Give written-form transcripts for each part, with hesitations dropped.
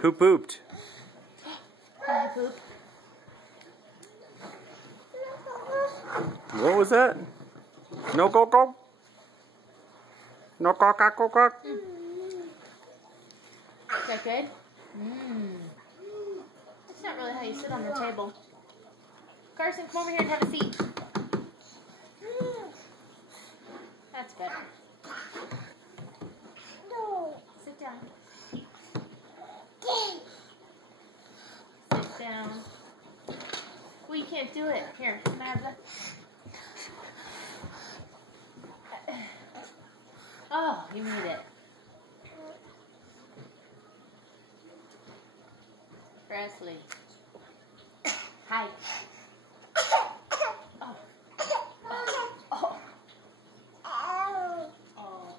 Who pooped? I poop. What was that? No coco? No coca coca? Is that good? Mmm. That's not really how you sit on the table. Carson, come over here and have a seat. That's better. No. Sit down. Sit down. Well, you can't do it. Here, can I have the... Oh, you made it. Presley. Hi. Oh. Oh. Oh.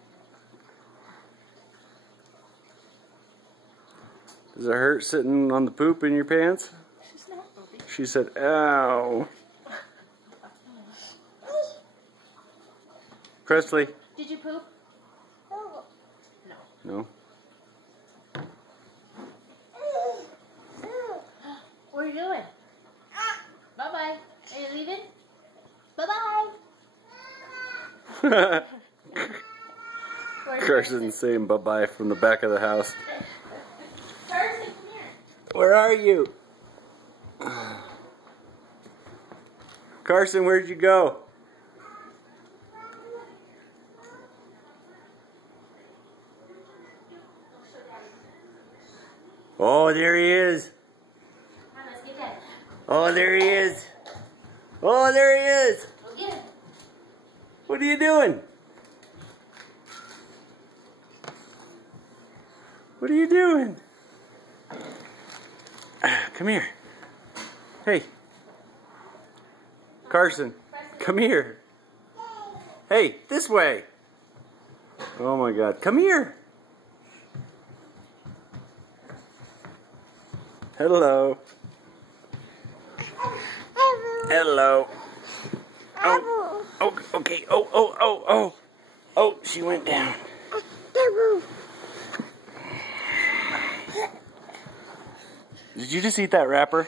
Does it hurt sitting on the poop in your pants? She's not pooping. She said, ow. Presley. Did you poop? No. No. What are you doing? Bye-bye. Are you leaving? Bye-bye. Carson's saying bye-bye from the back of the house. Carson, come here. Where are you? Carson, where'd you go? Oh, there he is. Come on, let's get that. Oh, there he is. Oh, there he is. Go get him. What are you doing? What are you doing? Come here. Hey. Carson, come here. Hey, this way. Oh my God, come here. Hello. Hello. Oh, okay. Oh, she went down. Did you just eat that wrapper?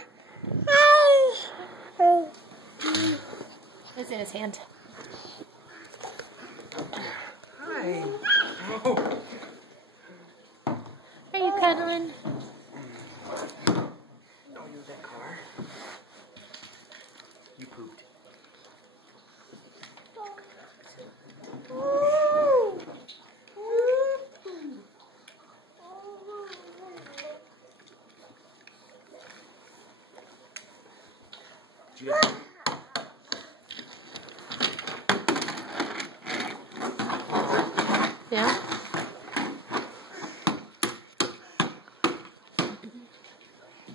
It's in his hand. Hi. Are you cuddling? Don't use that car. You pooped. Yeah.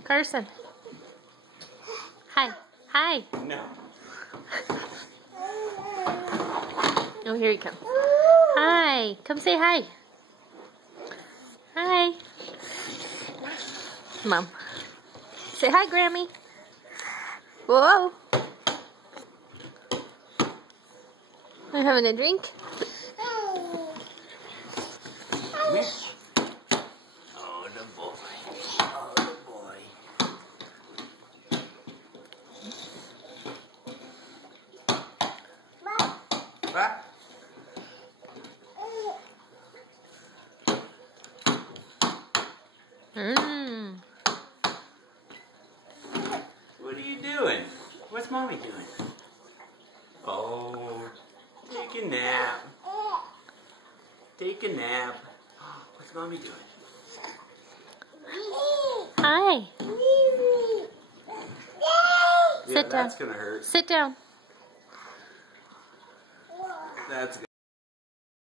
Carson. Hi. Hi. No. Oh, here he comes. Hi. Come say hi. Hi. Mom. Say hi, Grammy. Whoa. Are you having a drink? Oh, the boy. Oh, the boy. What? What are you doing? What's Mommy doing? Oh, take a nap. Take a nap. What's Mommy doing? Hi. Yeah, Sit down. that's gonna hurt. Sit down. That's